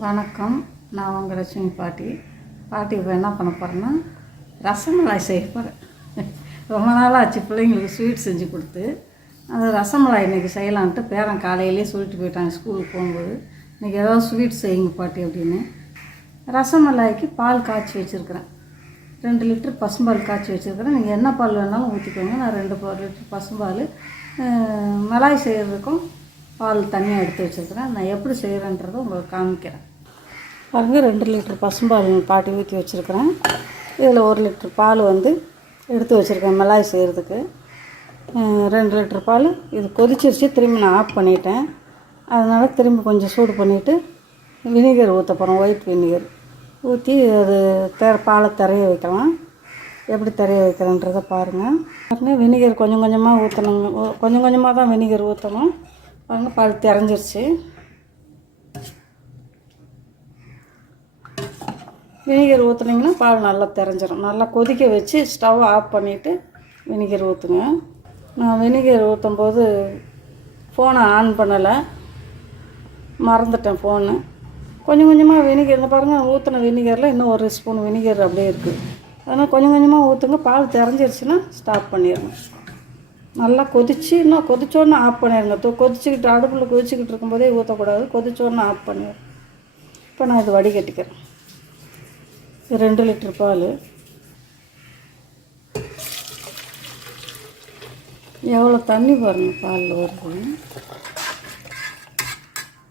வணக்கம். நான் உங்கள் லட்சுமி பாட்டி. பாட்டி இப்போ என்ன பண்ண போகிறேன்னா ரசமலாய் செய்ய போகிறேன் ரொம்ப நாளாக ஆச்சு பிள்ளைங்களுக்கு ஸ்வீட் செஞ்சு கொடுத்து. அந்த ரசமலாய் இன்றைக்கி செய்யலான்ட்டு பேரன் காலையிலே சொல்லிட்டு போயிட்டாங்க ஸ்கூலுக்கு போகும்போது. இன்றைக்கி ஏதாவது ஸ்வீட் செய்யுங்க பாட்டி அப்படின்னு. ரசமலாய்க்கு பால் காய்ச்சி வச்சுருக்கிறேன். ரெண்டு லிட்டர் பசும்பால் காய்ச்சி வச்சுருக்கிறேன். நீங்கள் என்ன பால் வேணாலும் ஊற்றிக்கோங்க நான் ரெண்டு லிட்டர் பசும்பால் மலாய் செய்கிறதுக்கும் பால் தனியாக எடுத்து வச்சுருக்கிறேன். நான் எப்படி செய்கிறேன்றதை உங்களுக்கு காமிக்கிறேன். பாருங்கள் ரெண்டு லிட்டர் பசும்பால் பாட்டி ஊற்றி வச்சுருக்கிறேன். இதில் ஒரு லிட்டர் பால் வந்து எடுத்து வச்சுருக்கேன் மிளாய் செய்கிறதுக்கு ரெண்டு லிட்டர் பால். இது கொதிச்சிருச்சு திரும்பி நான் ஆஃப் பண்ணிட்டேன். அதனால் திரும்பி கொஞ்சம் சூடு பண்ணிவிட்டு வினிகர் ஊற்ற போகிறோம் ஒயிட் வினிகர். ஊற்றி அது தெர பாலை திரைய வைக்கலாம். எப்படி திரைய வைக்கிறேன்றதை பாருங்கள் பாருங்கள் வினிகர் கொஞ்சம் கொஞ்சமாக ஊற்றணுங்க கொஞ்சம் கொஞ்சமாக தான் வினிகர் ஊற்றணும் பாருங்கள் பால் திறஞ்சிருச்சு. வினிகர் ஊற்றுனீங்கன்னா பால் நல்லா திறஞ்சிரும். நல்லா கொதிக்க வச்சு ஸ்டவ் ஆஃப் பண்ணிவிட்டு வினிகர் ஊற்றுங்க நான் வினிகர் ஊற்றும் போது ஃபோனை ஆன் பண்ணலை. மறந்துட்டேன் ஃபோனு கொஞ்சம் கொஞ்சமாக வினிகர் இந்த பாருங்கள் ஊற்றின வினிகரில் இன்னும் ஒரு ஸ்பூன் வினிகர் அப்படியே இருக்குது அதனால் கொஞ்சம் கொஞ்சமாக ஊற்றுங்க பால் திறஞ்சிருச்சுன்னா ஸ்டாப் பண்ணிடுங்க நல்லா கொதிச்சு இன்னும் கொதிச்சோன்னு ஆஃப் பண்ணிடுங்க தூ கொதிச்சுக்கிட்டு அடுப்பில் கொதிச்சுக்கிட்டு இருக்கும்போதே ஊற்றக்கூடாது கொதிச்சோன்னு ஆஃப் பண்ணிடுறேன் இப்போ நான் இது வடிகட்டிக்கிறேன். ரெண்டு லிட்டர் பால். எவ்வளோ தண்ணி பாருங்கள் பாலில் வருது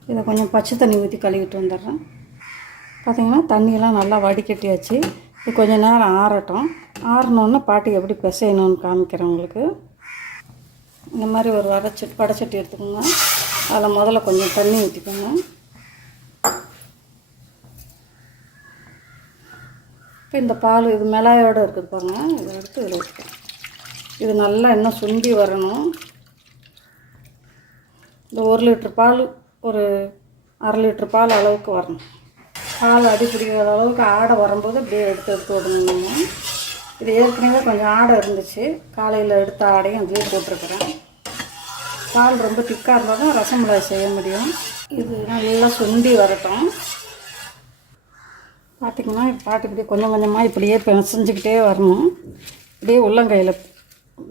இதை கொஞ்சம் பச்சை தண்ணி ஊற்றி கழுவிட்டு வந்துடுறேன். பார்த்திங்கன்னா தண்ணியெல்லாம் நல்லா வடிகட்டியாச்சு. இது கொஞ்சம் நேரம் ஆறட்டும். ஆறினோன்னு பாட்டி எப்படி பிசையணும்னு காமிக்கிறேன் உங்களுக்கு. இந்த மாதிரி ஒரு வடச்சட்டி வடச்சட்டி எடுத்துக்கோங்க. அதில் முதல்ல கொஞ்சம் தண்ணி ஊற்றிக்கோங்க இப்போ இந்த பால் இது மிளாயோடு இருக்குது பாருங்க. இதை எடுத்து இதில் ஊற்றிக்கோங்க இது நல்லா இன்னும் சுண்டி வரணும். இந்த ஒரு லிட்டர் பால் ஒரு அரை லிட்டர் பால் அளவுக்கு வரணும். பால் அடி பிடிக்கிற அளவுக்கு ஆடை வரும்போது அப்படியே எடுத்து எடுத்து விடணும் இது ஏற்கனவே கொஞ்சம் ஆடை இருந்துச்சு. காலையில் எடுத்த ஆடையும் அதுலேயே போட்டிருக்கிறேன். பால் ரொம்ப திக்காக இருந்தால் தான் ரசமலாய் செய்ய முடியும். இது நல்லா சுண்டி வரட்டும். பார்த்திங்கன்னா பாட்டு இப்படி கொஞ்சம் கொஞ்சமாக இப்படியே பிசைஞ்சிக்கிட்டே வரணும். இப்படியே உள்ளங்கையில்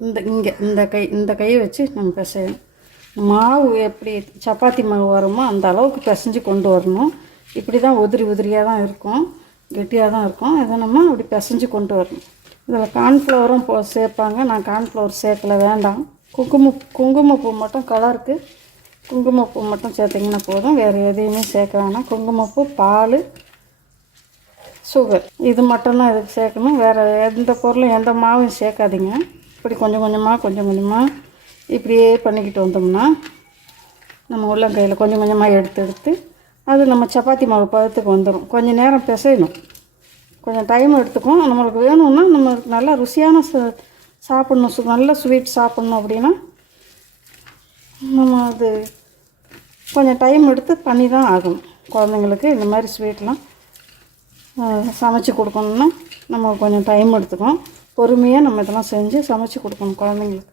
இந்த இங்கே இந்த கை இந்த கையை வச்சு நம்ம பிசையணும். மாவு எப்படி சப்பாத்தி மாவு வருமோ அந்த அளவுக்கு பிசைஞ்சு கொண்டு வரணும். இப்படி தான் உதிரி உதிரியாக தான் இருக்கும். கெட்டியாக தான் இருக்கும். இதை நம்ம அப்படி பிசைஞ்சு கொண்டு வரணும். இதில் கார்ன்ஃப்ளவரும் போ சேர்ப்பாங்க. நான் கார்ன்ஃப்ளவர் சேர்க்கல வேண்டாம். குங்கும குங்குமப்பூ மட்டும் கலருக்கு குங்குமப்பூ மட்டும் சேர்த்திங்கன்னா போதும். வேறு எதையுமே சேர்க்க வேணாம். குங்குமப்பூ பால் சுகர். இது மட்டும்தான் இதுக்கு சேர்க்கணும். வேறு எந்த பொருளும் எந்த மாவும் சேர்க்காதீங்க. இப்படி கொஞ்சம் கொஞ்சமாக கொஞ்சம் கொஞ்சமாக இப்படியே பண்ணிக்கிட்டு வந்தோம்னா நம்ம உள்ளங்கையில் கொஞ்சம் கொஞ்சமாக எடுத்து எடுத்து அது நம்ம சப்பாத்தி மாவு பதத்துக்கு வந்துடும் கொஞ்சம் நேரம் பிசையணும். கொஞ்சம் டைம் எடுத்துக்கும். நம்மளுக்கு வேணும்னா நம்மளுக்கு நல்லா ருசியான ச சாப்பிட்ணும். சு நல்ல ஸ்வீட் சாப்பிட்ணும் அப்படின்னா நம்ம அது கொஞ்சம் டைம் எடுத்து பண்ணி தான் ஆகணும். குழந்தைங்களுக்கு இந்த மாதிரி ஸ்வீட்லாம் சமைச்சு கொடுக்கணுன்னா நம்ம கொஞ்சம் டைம் எடுத்துக்கும் பொறுமையாக நம்ம இதெல்லாம் செஞ்சு சமைச்சு கொடுக்கணும் குழந்தைங்களுக்கு.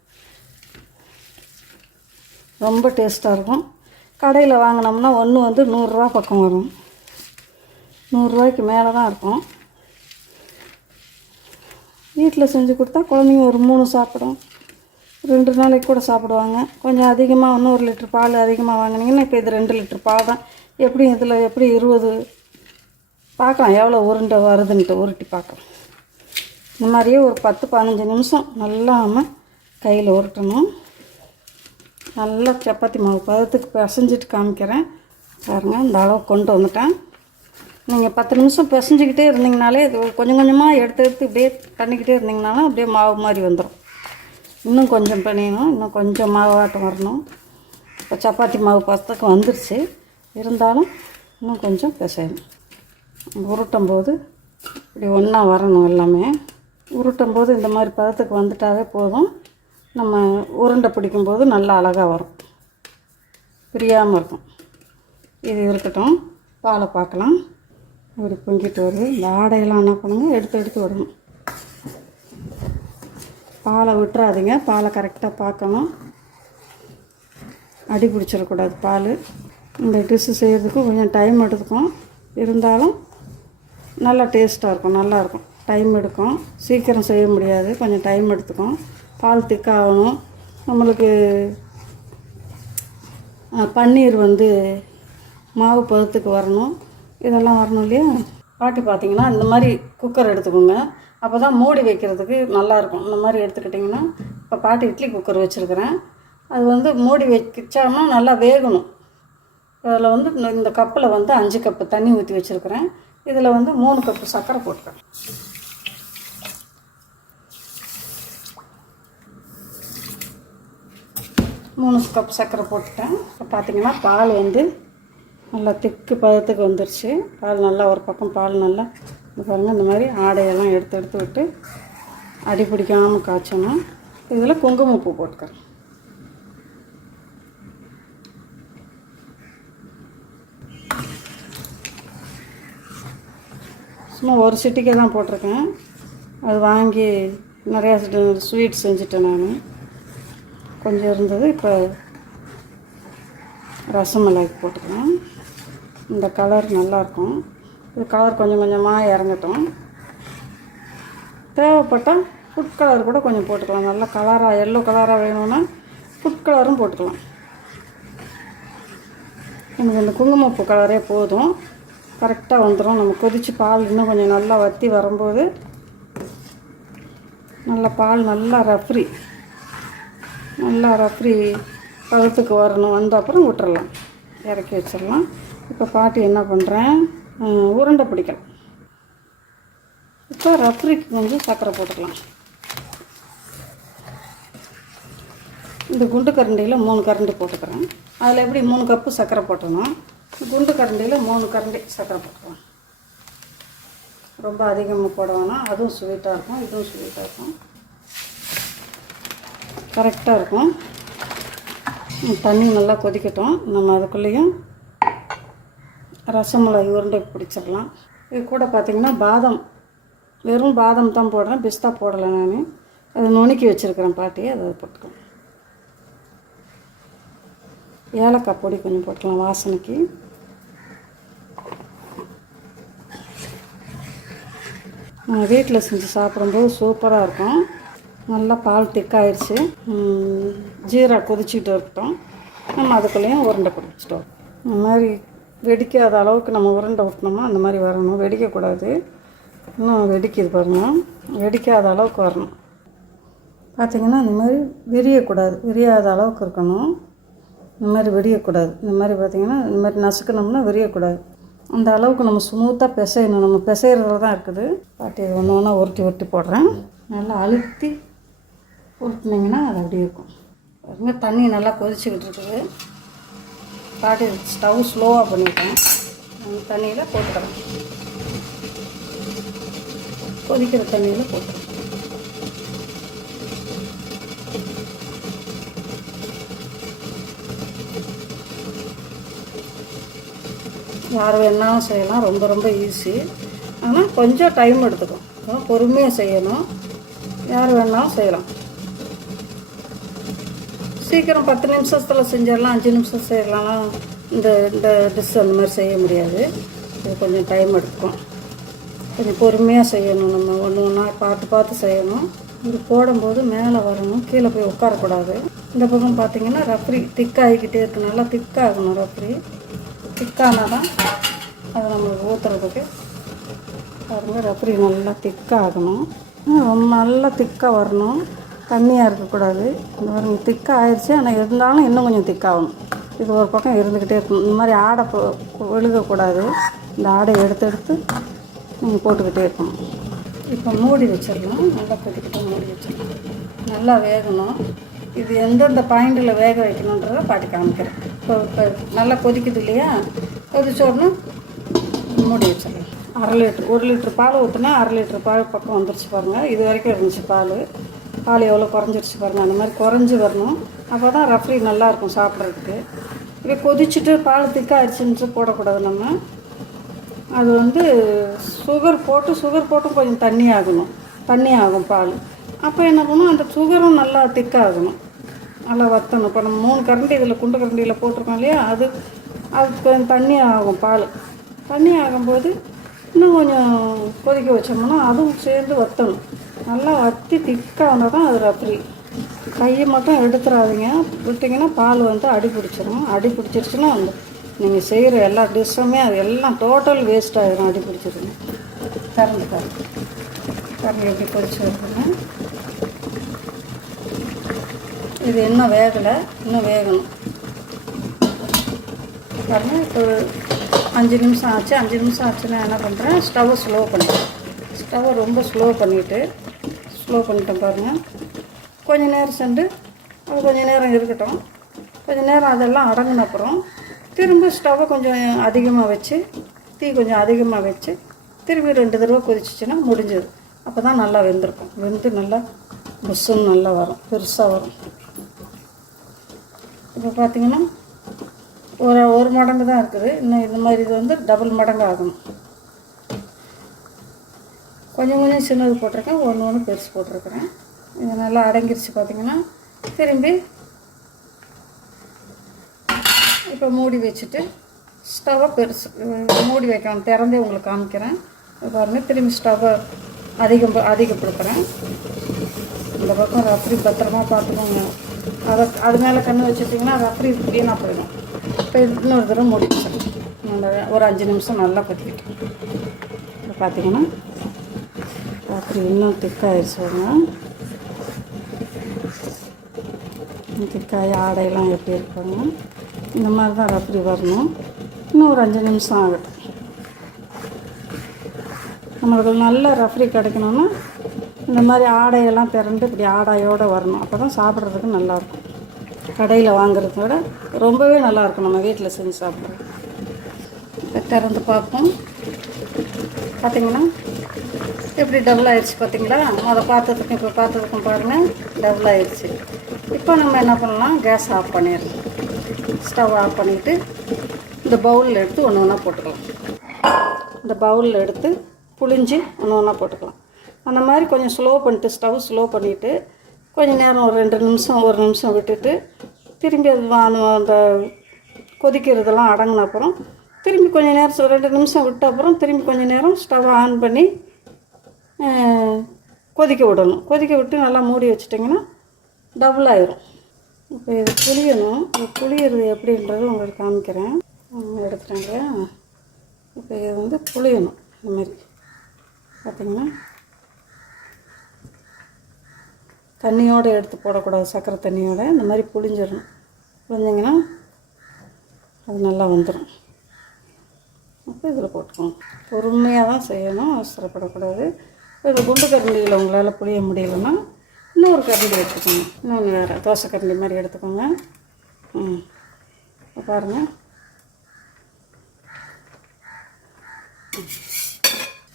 ரொம்ப டேஸ்ட்டாக இருக்கும். கடையில் வாங்கினோம்னா ஒன்று வந்து நூறுரூவா பக்கம் வரும். நூறுரூவாய்க்கு மேலே தான் இருக்கும். வீட்டில் செஞ்சு கொடுத்தா குழந்தைங்க ஒரு மூணு சாப்பிடும். ரெண்டு நாளைக்கு கூட சாப்பிடுவாங்க. கொஞ்சம் அதிகமாக இன்னும் ஒரு லிட்டர் பால் அதிகமாக வாங்கினீங்கன்னா இப்போ இது ரெண்டு லிட்டர் பால் தான். எப்படி இதில் எப்படி இருபது? பார்க்கலாம் எவ்வளோ உருண்டை வருதுன்ட்டு உருட்டி பார்க்கலாம். இந்த மாதிரியே ஒரு பத்து பதினஞ்சு நிமிஷம் நல்லா நம்ம கையில் உருட்டணும். நல்லா சப்பாத்தி மாவு பதத்துக்கு பிசைஞ்சிட்டு காமிக்கிறேன். பாருங்கள் இந்த அளவு கொண்டு வந்துட்டேன். நீங்கள் பத்து நிமிஷம் பிசைஞ்சிக்கிட்டே இருந்தீங்கனாலே இது கொஞ்சம் கொஞ்சமாக எடுத்து எடுத்து இப்படியே பண்ணிக்கிட்டே இருந்தீங்கனாலும் அப்படியே மாவு மாதிரி வந்துடும் இன்னும் கொஞ்சம் பண்ணிடணும் இன்னும் கொஞ்சம் மாவாட்டம் வரணும். இப்போ சப்பாத்தி மாவு பசத்துக்கு வந்துருச்சு. இருந்தாலும் இன்னும் கொஞ்சம் பிசையணும். உருட்டும் போது இப்படி ஒன்றா வரணும் எல்லாமே. உருட்டும் போது இந்த மாதிரி பதத்துக்கு வந்துட்டாவே போதும். நம்ம உருண்டை பிடிக்கும்போது நல்லா அழகாக வரும். பிரியாமல் இருக்கும். இது இருக்கட்டும். பாலை பார்க்கலாம். இப்படி பொங்கிட்டு வருது இந்த ஆடையெல்லாம் என்ன பண்ணுங்க? எடுத்து எடுத்து விடணும். பாலை விட்டுறாதீங்க. பாலை கரெக்டாக பார்க்கணும். அடி பிடிச்சிடக்கூடாது பால். இந்த டிஷ்ஷு செய்கிறதுக்கு கொஞ்சம் டைம் எடுத்துக்கும். இருந்தாலும் நல்லா டேஸ்ட்டாக இருக்கும். நல்லாயிருக்கும் டைம் எடுக்கும். சீக்கிரம் செய்ய முடியாது. கொஞ்சம் டைம் எடுத்துக்கும். பால் திக்காகணும் நம்மளுக்கு பன்னீர் வந்து மாவு பதத்துக்கு வரணும். இதெல்லாம் வரணும் இல்லையா? பாட்டி பார்த்தீங்கன்னா இந்த மாதிரி குக்கர் எடுத்துக்கோங்க. அப்போ தான் மூடி வைக்கிறதுக்கு நல்லாயிருக்கும் இந்த மாதிரி எடுத்துக்கிட்டிங்கன்னா இப்போ பாட்டி இட்லி குக்கர் வச்சுருக்கிறேன். அது வந்து மூடி வச்சாமல் நல்லா வேகணும். அதில் வந்து இந்த- இந்த கப்பில் வந்து அஞ்சு கப்பு தண்ணி ஊற்றி வச்சுருக்கிறேன். இதில் வந்து மூணு கப்பு சர்க்கரை போட்டுக்கிறேன். மூணு கப் சர்க்கரை போட்டுட்டேன். இப்போ பார்த்தீங்கன்னா பால் வந்து நல்லா திக்கு பதத்துக்கு வந்துருச்சு. பால் நல்லா ஒரு பக்கம் பால் நல்லா இது பாருங்கள் இந்த மாதிரி ஆடையெல்லாம் எடுத்து எடுத்து விட்டு அடி பிடிக்காமல் காய்ச்சணும் இதில் குங்குமப்பூ போட்டுக்கிறேன். சும்மா ஒரு சிட்டிக்கே தான் போட்டிருக்கேன். அது வாங்கி நிறையா ஸ்வீட் செஞ்சுட்டேன் நான். கொஞ்சம் இருந்தது இப்போ ரசமலாய்க்கு போட்டுக்கிறேன். இந்த கலர் நல்லாயிருக்கும் இது கலர் கொஞ்சம் கொஞ்சமாக இறங்கட்டும். தேவைப்பட்டால் ஃபுட் கலர் கூட கொஞ்சம் போட்டுக்கலாம். நல்லா கலராக எல்லோ கலராக வேணும்னா ஃபுட் கலரும் போட்டுக்கலாம். எனக்கு இந்த குங்குமப்பூ கலரே போதும். கரெக்டாக வந்துடும் நம்ம கொதித்து பால் இன்னும் கொஞ்சம் நல்லா வற்றி வரும்போது நல்லா பால் நல்லா ரஃப்ரி நல்லா ரஃப்ரி பதத்துக்கு வரணும். வந்த அப்புறம் விட்டுறலாம். இறக்கி வச்சிடலாம். இப்போ பாட்டி என்ன பண்ணுறேன் உருண்டை பிடிக்கலாம் இப்போ ரஃப்ரிக்கு கொஞ்சம் சர்க்கரை போட்டுக்கலாம். இந்த குண்டு கரண்டியில் மூணு கரண்டி போட்டுக்கிறேன். அதில் எப்படி மூணு கப்பு சர்க்கரை போட்டணும் குண்டு கரண்டியில் மூணு கரண்டி சர்க்கரை போட்டுக்கலாம். ரொம்ப அதிகமாக போட வேணாம். அதுவும் ஸ்வீட்டாக இருக்கும் இதுவும் ஸ்வீட்டாக இருக்கும். கரெக்டாக இருக்கும். தண்ணி நல்லா கொதிக்கட்டும். நம்ம அதுக்குள்ளேயும் ரசமலாய் உருண்டை பிடிச்சிடலாம். இது கூட பார்த்திங்கன்னா பாதம். வெறும் பாதம் தான் போடுறேன். பிஸ்தா போடலை நான். அதை நுணுக்கி வச்சுருக்கிறேன் பாட்டி. அதை போட்டுக்கலாம் ஏலக்காய் பொடி கொஞ்சம் போட்டுக்கலாம் வாசனைக்கு. வீட்டில் செஞ்சு சாப்பிடும்போது சூப்பராக இருக்கும். நல்லா பால் திக்காயிடுச்சு ஜீரா கொதிச்சுட்டு இருக்கட்டும். நம்ம அதுக்குள்ளேயும் உருண்டை பிடிச்சிட்டோம். இந்த மாதிரி வெடிக்காத அளவுக்கு நம்ம உருண்டை விட்டோம்னா அந்த மாதிரி வரணும். வெடிக்கக்கூடாது. இன்னும் வெடிக்கிது பாருங்கள் வெடிக்காத அளவுக்கு வரணும். பார்த்திங்கன்னா இந்த மாதிரி விரியக்கூடாது விரியாத அளவுக்கு இருக்கணும். இந்த மாதிரி விரியக்கூடாது இந்த மாதிரி பார்த்தீங்கன்னா இந்த மாதிரி நசுக்கணும்னா விரியக்கூடாது அந்த அளவுக்கு நம்ம ஸ்மூத்தாக பிசையணும். நம்ம பிசைகிறதுல தான் இருக்குது. பாட்டி ஒன்று ஒன்றா உருட்டி உருட்டி போடுறேன். நல்லா அழுத்தி உருட்டினீங்கன்னா அது அப்படியே இருக்கும். பாருங்க தண்ணி நல்லா கொதிச்சுக்கிட்டு இருக்குது. பாட்டி ஸ்டவ் ஸ்லோவாக பண்ணிட்டேன். அந்த தண்ணியில் போட்டுக்கலாம் கொதிக்கிற தண்ணியில் போட்டுக்கலாம் யார் வேணாலும் செய்யலாம். ரொம்ப ரொம்ப ஈஸி ஆனால் கொஞ்சம் டைம் எடுத்துக்கும். பொறுமையாக செய்யணும். யார் வேணாலும் செய்யலாம். சீக்கிரம் பத்து நிமிஷத்தில் செஞ்சிடலாம் அஞ்சு நிமிஷம் செய்யலாம் இந்த இந்த டிஷ் அந்த மாதிரி செய்ய முடியாது. இது கொஞ்சம் டைம் எடுக்கும். கொஞ்சம் பொறுமையாக செய்யணும் நம்ம. ஒன்று ஒன்றா பார்த்து பார்த்து செய்யணும். இது போடும்போது மேலே வரணும். கீழே போய் உட்காரக்கூடாது. இந்த பக்கம் பார்த்தீங்கன்னா ரஃப்ரி திக்காகிக்கிட்டே இருக்கு. நல்லா திக்காகணும் ரப்ரி திக்கானால் தான் அதை நம்ம ஊற்றுறதுக்கு பாருங்கள் ரப்ரி நல்லா திக்காகணும் ரொம்ப நல்லா திக்காக வரணும். கம்மியாக இருக்கக்கூடாது. இந்த மாதிரி திக்காக ஆயிடுச்சு ஆனால் இருந்தாலும் இன்னும் கொஞ்சம் திக்காகணும். இது ஒரு பக்கம் இருந்துக்கிட்டே இருக்கணும். இந்த மாதிரி ஆடை போ விழுகக்கூடாது இந்த ஆடையை எடுத்து எடுத்து நீங்கள் போட்டுக்கிட்டே இருக்கணும். இப்போ மூடி வச்சிடலாம். நல்லா கொதிக்கிட்டு மூடி வச்சிடலாம். நல்லா வேகணும். இது எந்தெந்த பாயிண்டில் வேக வைக்கணுன்றதை பாட்டி காமிக்கிறேன். இப்போ இப்போ நல்லா கொதிக்குது இல்லையா? கொதிச்ச உடனே மூடி வச்சிடலாம். அரை லிட்ரு ஒரு லிட்ரு பால் ஊற்றினா அரை லிட்ரு பால் பக்கம் வந்துருச்சு பாருங்கள் இது வரைக்கும் இருந்துச்சு பால். பால் எவ்வளோ குறைஞ்சிருச்சு பாருங்கள் அந்த மாதிரி குறைஞ்சி வரணும். அப்போ தான் ரஃப்ரி நல்லாயிருக்கும் சாப்பிட்றதுக்கு. இப்போ கொதிச்சுட்டு பால் திக்காகிடுச்சுன்னு போடக்கூடாது நம்ம. அது வந்து சுகர் போட்டு சுகர் போட்டும் கொஞ்சம் தண்ணி ஆகணும். தண்ணி ஆகும் பால். அப்போ என்ன பண்ணணும் அந்த சுகரும் நல்லா திக்காகணும். நல்லா வற்றணும் இப்போ நம்ம மூணு கரண்டி இதில் குண்டு கரண்டியில் போட்டிருக்கோம் இல்லையா? அது அது கொஞ்சம் தண்ணி ஆகும் பால். தண்ணி ஆகும்போது இன்னும் கொஞ்சம் கொதிக்க வச்சோம்னா அதுவும் சேர்ந்து வற்றணும் நல்லா வற்றி திக்காக வந்தால் தான் அது ரப்ரி கையை மட்டும் எடுத்துடாதீங்க விட்டிங்கன்னா பால் வந்து அடி பிடிச்சிரும். அடி பிடிச்சிருச்சுன்னா வந்து நீங்கள் செய்கிற எல்லா டிஷ்ஷுமே அது எல்லாம் டோட்டல் வேஸ்ட் ஆகிடும் அடி பிடிச்சிருங்க திறந்து பாருங்க. பாருங்க எப்படி கொதிச்சு வருதுங்க இது இன்னும் வேகலை. இன்னும் வேகணும். பாருங்க இப்போ அஞ்சு நிமிஷம் ஆச்சு. அஞ்சு நிமிஷம் ஆச்சுன்னா என்ன பண்ணுறேன் ஸ்டவ் ஸ்லோ பண்ணுறேன் ஸ்டவ்வை ரொம்ப ஸ்லோ பண்ணிவிட்டு ஸ்லோ பண்ணிட்டோம் பாருங்கள் கொஞ்ச நேரம் சென்று அது கொஞ்சம் நேரம் இருக்கட்டும். கொஞ்சம் நேரம் அதெல்லாம் அடங்கின அப்புறம் திரும்ப ஸ்டவ்வை கொஞ்சம் அதிகமாக வச்சு தீ கொஞ்சம் அதிகமாக வச்சு திரும்பி ரெண்டு தடவை கொதிச்சிச்சுன்னா முடிஞ்சது. அப்போ தான் நல்லா வெந்திருக்கும். வெந்து நல்லா புஷ்ஷுன்னு நல்லா வரும். பெருசாக வரும். இப்போ பார்த்தீங்கன்னா ஒரு ஒரு மடங்கு தான் இருக்குது. இன்னும் இந்த மாதிரி இது வந்து டபுள் மடங்கு ஆகணும் கொஞ்சம் கொஞ்சம் சின்னது போட்டிருக்கேன் ஒன்று ஒன்று பெருசு போட்டிருக்கிறேன். இது நல்லா அடங்கிருச்சு பார்த்திங்கன்னா திரும்பி இப்போ மூடி வச்சுட்டு ஸ்டவ்வை பெருசு மூடி வைக்கலாம் திறந்தே உங்களுக்கு காமிக்கிறேன். பாருங்கள் திரும்பி ஸ்டவ்வை அதிகம் அதிகப்படுத்துகிறேன் இந்த பக்கம் ரஃப்ரி பத்திரமா பார்த்துக்கோங்க. அதை அது மேலே கண்ணு வச்சுட்டிங்கன்னா ரஃப்ரி வீணாக போயிடும். இப்போ இன்னொரு தடவை மூடி வச்சிடணும் ஒரு அஞ்சு நிமிஷம் நல்லா கொதிக்கட்டும். இப்போ பார்த்தீங்கன்னா இது இன்னும் திக்காயிருச்சு திக்காய் ஆடையெல்லாம் எப்படி இருப்பாங்க இந்த மாதிரி தான் ரப்படி வரணும். இன்னும் ஒரு அஞ்சு நிமிஷம் ஆகட்டும். நம்மளுக்கு நல்ல ரஃப்ரி கிடைக்கணும்னா இந்த மாதிரி ஆடையெல்லாம் திறந்து இப்படி ஆடையோடு வரணும். அப்போ தான் சாப்பிட்றதுக்கு நல்லாயிருக்கும். கடையில் வாங்குறத விட ரொம்பவே நல்லாயிருக்கும். நம்ம வீட்டில் செஞ்சு சாப்பிட்றது. இதை திறந்து பார்ப்போம். பார்த்தீங்கன்னா எப்படி டபுள் ஆயிடுச்சு பார்த்தீங்களா அதை பார்த்ததுக்கும் இப்போ பார்த்ததுக்கும் பாருங்கள் டபுள் ஆயிடுச்சு இப்போ நம்ம என்ன பண்ணலாம்? கேஸ் ஆஃப் பண்ணிடலாம். ஸ்டவ் ஆஃப் பண்ணிவிட்டு இந்த பவுலில் எடுத்து ஒன்று ஒன்றா போட்டுக்கலாம். இந்த பவுலில் எடுத்து புழிஞ்சு ஒன்று ஒன்றா போட்டுக்கலாம். அந்த மாதிரி கொஞ்சம் ஸ்லோ பண்ணிட்டு ஸ்டவ் ஸ்லோ பண்ணிவிட்டு கொஞ்சம் நேரம் ஒரு ரெண்டு நிமிஷம் ஒரு நிமிஷம் விட்டுட்டு திரும்பி அது அந்த அந்த கொதிக்கிறதெல்லாம் அடங்கின அப்புறம் திரும்பி கொஞ்சம் நேரம் ரெண்டு நிமிஷம் விட்ட அப்புறம் திரும்பி கொஞ்சம் நேரம் ஸ்டவ் ஆன் பண்ணி கொதிக்க விடணும். கொதிக்க விட்டு நல்லா மூடி வச்சிட்டிங்கன்னா டபுள் ஆயிரும். இப்போ இது புளியணும். இது புளியறது எப்படின்றது உங்களுக்கு காமிக்கிறேன். எடுத்துட்டாங்க இப்போ இது வந்து புளியணும். இந்த மாதிரி. பார்த்திங்கன்னா தண்ணியோடு எடுத்து போடக்கூடாது. சர்க்கரை தண்ணியோடு. இந்த மாதிரி புளிஞ்சிடணும். புளிஞ்சிங்கன்னா அது நல்லா வந்துடும் அப்போ இதில் போட்டுக்கணும் பொறுமையாக தான் செய்யணும். அவசரப்படக்கூடாது. இது குண்டு கரண்டியில் உங்களால் புளிய முடியலன்னா இன்னொரு கரண்டி எடுத்துக்கோங்க இன்னொன்று வேறு தோசை கரண்டி மாதிரி எடுத்துக்கோங்க. ம். பாருங்கள்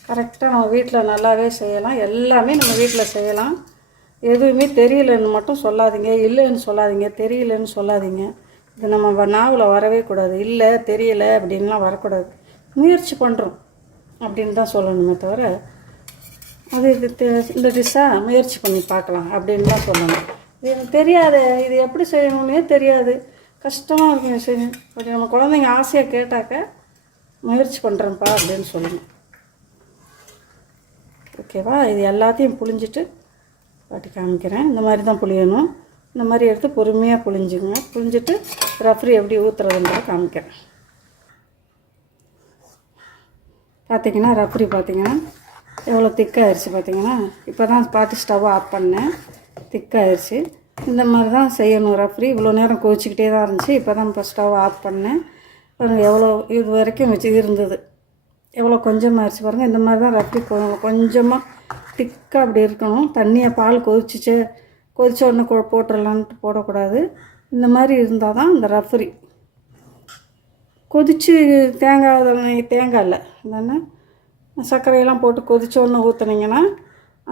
கரெக்டாக நம்ம வீட்டில் நல்லாவே செய்யலாம். எல்லாமே நம்ம வீட்டில் செய்யலாம். எதுவுமே தெரியலன்னு மட்டும் சொல்லாதீங்க. இல்லைன்னு சொல்லாதீங்க. தெரியலன்னு சொல்லாதீங்க. இது நம்ம வ- நாவில் வரவே கூடாது. இல்லை தெரியலை அப்படின்லாம் வரக்கூடாது. முயற்சி பண்ணுறோம் அப்படின்னு தான் சொல்லணுமே தவிர அது இது தெ- இந்த டிஷ்ஷாக முயற்சி பண்ணி பார்க்கலாம் அப்படின்லாம் தான் சொல்லணும். இது எனக்கு தெரியாது. இது எப்படி செய்யணும்னே தெரியாது. கஷ்டமாக இருக்குங்க சரி அப்படி நம்ம குழந்தைங்க ஆசையாக கேட்டாக்க முயற்சி பண்ணுறேன்ப்பா அப்படின்னு சொல்லணும். ஓகேவா? இது எல்லாத்தையும் புழிஞ்சிட்டு பாட்டி காமிக்கிறேன். இந்த மாதிரி தான் புளியணும் இந்த மாதிரி எடுத்து பொறுமையாக புழிஞ்சுங்க. புழிஞ்சிட்டு ரஃப்ரி எப்படி ஊற்றுறதுன்றதை காமிக்கிறேன். பார்த்தீங்கன்னா ரஃப்ரி பார்த்தீங்கன்னா எவ்வளோ திக்காயிருச்சு பார்த்தீங்கன்னா இப்போ தான் பார்த்து ஸ்டவ் ஆஃப் பண்ணேன். திக்காயிருச்சு. இந்த மாதிரி தான் செய்யணும் ரஃப்ரி இவ்வளோ நேரம் கொதிச்சுக்கிட்டே தான் இருந்துச்சு. இப்போ தான் இப்போ ஸ்டவ் ஆஃப் பண்ணேன். எவ்வளோ இது வரைக்கும் வச்சு இருந்தது. எவ்வளோ கொஞ்சமாகிடுச்சு பாருங்கள் இந்த மாதிரி தான் ரஃப்ரி கொஞ்சமாக திக்காக அப்படி இருக்கணும். தண்ணியை பால் கொதிச்சிச்சு. கொதிச்ச உடனே கொ- போட்டுடலான்ட்டு போடக்கூடாது. இந்த மாதிரி இருந்தால் தான் இந்த ரஃப்ரி கொதித்து தேங்காய் தேங்காய் இல்லை. என்னென்னா சர்க்கரையெல்லாம் போட்டு கொதிச்சோன்னு ஊற்றுனீங்கன்னா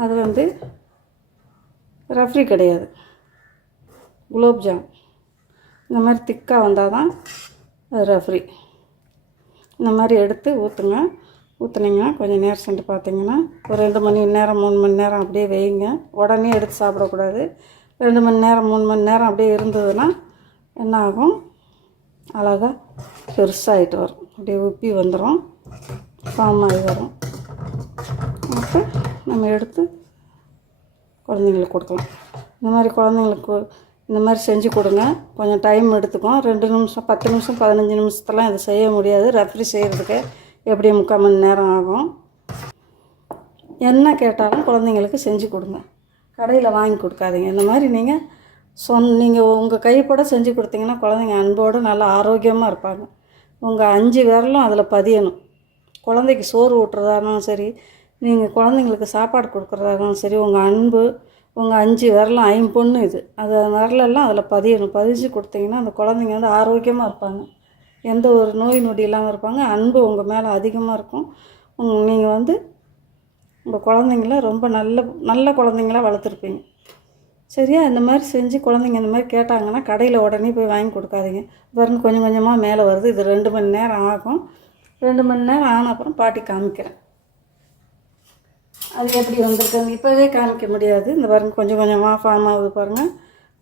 அது வந்து ரஃப்ரி கிடையாது. குலோப்ஜாம் இந்த மாதிரி திக்காக வந்தால் தான் அது ரஃப்ரி. இந்த மாதிரி எடுத்து ஊற்றுங்க ஊற்றுனீங்கன்னா கொஞ்சம் நேரம் சென்று பார்த்தீங்கன்னா ஒரு ரெண்டு மணி நேரம் மூணு மணி நேரம் அப்படியே வைங்க உடனே எடுத்து சாப்பிடக்கூடாது. ரெண்டு மணி நேரம் மூணு மணி நேரம் அப்படியே இருந்ததுன்னா என்ன ஆகும்? அழகாக பெருசாகிட்டு வரும். அப்படியே உப்பி வந்துடும் ஃபார்ம் ஆகி வரும். அப்போ நம்ம எடுத்து குழந்தைங்களுக்கு கொடுக்கலாம். இந்த மாதிரி குழந்தைங்களுக்கு இந்த மாதிரி செஞ்சு கொடுங்க. கொஞ்சம் டைம் எடுத்துக்கும். ரெண்டு நிமிஷம் பத்து நிமிஷம் பதினஞ்சு நிமிஷத்தெல்லாம் இது செய்ய முடியாது. ரெஃப்ரி செய்கிறதுக்கு எப்படியும் முக்கால் மணி நேரம் ஆகும். என்ன கேட்டாலும் குழந்தைங்களுக்கு செஞ்சு கொடுங்க. கடையில் வாங்கி கொடுக்காதீங்க. இந்த மாதிரி நீங்கள் சொன் நீங்கள் உங்கள் கைப்பட செஞ்சு கொடுத்தீங்கன்னா குழந்தைங்க அன்போடு நல்லா ஆரோக்கியமாக இருப்பாங்க. உங்கள் அஞ்சு விரலும் அதில் பதியணும். குழந்தைக்கு சோறு ஊட்டுறதா இருந்தாலும் சரி நீங்கள் குழந்தைங்களுக்கு சாப்பாடு கொடுக்குறதா இருந்தாலும் சரி உங்கள் அன்பு உங்கள் அஞ்சு விரலும் ஐம்பொண்ணு இது. அது விரலெல்லாம் அதில் பதியணும். பதிஞ்சு கொடுத்தீங்கன்னா அந்த குழந்தைங்க வந்து ஆரோக்கியமாக இருப்பாங்க. எந்த ஒரு நோய் நொடி இல்லாமல் இருப்பாங்க. அன்பு உங்கள் மேலே அதிகமாக இருக்கும். நீங்கள் வந்து உங்கள் குழந்தைங்கள ரொம்ப நல்ல நல்ல குழந்தைங்களா வளர்த்துருப்பீங்க. சரியா? இந்த மாதிரி செஞ்சு குழந்தைங்க இந்த மாதிரி கேட்டாங்கன்னா கடையில் உடனே போய் வாங்கி கொடுக்காதீங்க. பாருங்க கொஞ்சம் கொஞ்சமாக மேலே வருது. இது ரெண்டு மணி நேரம் ஆகும். ரெண்டு மணி நேரம் ஆன அப்புறம் பாட்டி காமிக்கிறேன். அது எப்படி வந்திருக்குன்னு இப்போவே காமிக்க முடியாது. இந்த பாருங்கள் கொஞ்சம் கொஞ்சமாக ஃபார்ம் ஆகுது பாருங்கள்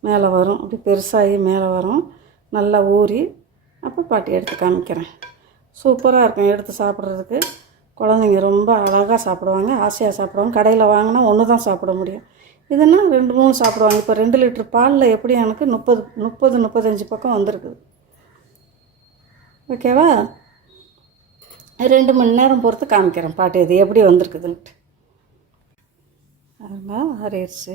மேலே வரும். அப்படி பெருசாகி மேலே வரும். நல்லா ஊறி அப்போ பாட்டி எடுத்து காமிக்கிறேன். சூப்பராக இருக்கும் எடுத்து சாப்பிட்றதுக்கு. குழந்தைங்க ரொம்ப அழகாக சாப்பிடுவாங்க ஆசையாக சாப்பிடுவாங்க. கடையில் வாங்கினா ஒன்று தான் சாப்பிட முடியும். இதுன்னா ரெண்டு மூணு சாப்பிடுவாங்க. இப்போ ரெண்டு லிட்டர் பாலில் எப்படி எனக்கு முப்பது முப்பது முப்பத்தஞ்சு பக்கம் வந்திருக்குது. ஓகேவா? ரெண்டு மணி நேரம் பொறுத்து காமிக்கிறேன். பாட்டி இது எப்படி வந்திருக்குதுன்ட்டு. ஆமாம் ஆறிடுச்சு.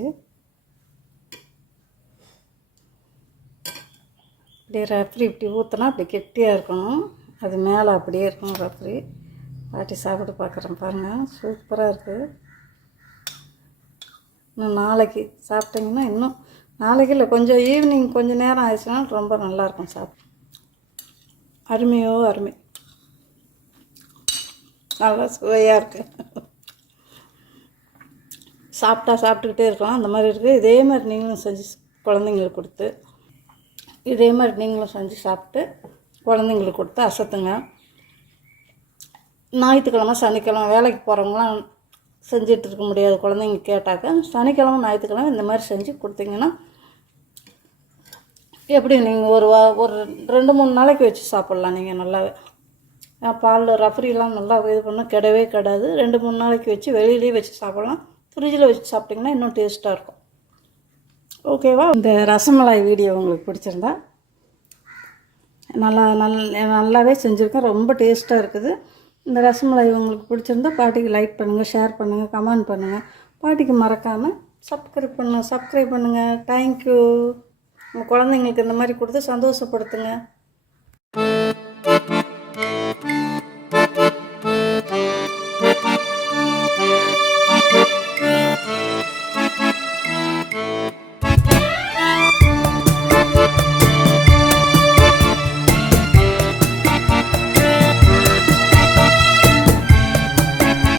அப்படியே ரஃப்ரி இப்படி ஊற்றினா அப்படி கெட்டியாக இருக்கணும். அது மேலே அப்படியே இருக்கணும் ரஃப்ரி பாட்டி சாப்பிட்டு பார்க்குறேன் பாருங்கள் சூப்பராக இருக்குது இன்னும் நாளைக்கு சாப்பிட்டிங்கன்னா இன்னும் நாளைக்கு இல்லை கொஞ்சம் ஈவினிங் கொஞ்சம் நேரம் ஆயிடுச்சுன்னா ரொம்ப நல்லாயிருக்கும் சாப்பிட. அருமையோ அருமை. நல்லா சுவையாக இருக்குது சாப்பிட்டா சாப்பிட்டுக்கிட்டே இருக்கலாம். அந்த மாதிரி இருக்குது இதே மாதிரி நீங்களும் செஞ்சு குழந்தைங்களுக்கு கொடுத்து இதே மாதிரி நீங்களும் செஞ்சு சாப்பிட்டு குழந்தைங்களுக்கு கொடுத்து அசத்துங்க. ஞாயிற்றுக்கிழமை சனிக்கிழமை வேலைக்கு போகிறவங்களாம் செஞ்சிட்டு இருக்க முடியாது குழந்தைங்க கேட்டாக்க. சனிக்கிழமை ஞாயிற்றுக்கிழமை இந்த மாதிரி செஞ்சு கொடுத்தீங்கன்னா எப்படி நீங்கள் ஒரு வா ஒரு ரெண்டு மூணு நாளைக்கு வச்சு சாப்பிட்லாம். நீங்கள் நல்லாவே பாலில் ரஃப்ரிலாம் நல்லா இது பண்ணால் கிடவே கிடாது. ரெண்டு மூணு நாளைக்கு வச்சு வெளியிலேயே வச்சு சாப்பிட்லாம். ஃப்ரிட்ஜில் வச்சு சாப்பிட்டிங்கன்னா இன்னும் டேஸ்ட்டாக இருக்கும். ஓகேவா? இந்த ரசமலாய் வீடியோ உங்களுக்கு பிடிச்சிருந்தா நல்லா நல் நல்லாவே செஞ்சுருக்கேன். ரொம்ப டேஸ்ட்டாக இருக்குது. இந்த ரசமலாய் உங்களுக்கு பிடிச்சிருந்தா பாட்டிக்கு லைக் பண்ணுங்கள் ஷேர் பண்ணுங்கள் கமெண்ட் பண்ணுங்கள் பாட்டிக்கு மறக்காமல் சப்ஸ்கிரைப் பண்ணுங்கள் சப்ஸ்கிரைப் பண்ணுங்கள் தேங்க்யூ உங்கள் குழந்தைங்களுக்கு இந்த மாதிரி கொடுத்து சந்தோஷப்படுத்துங்க.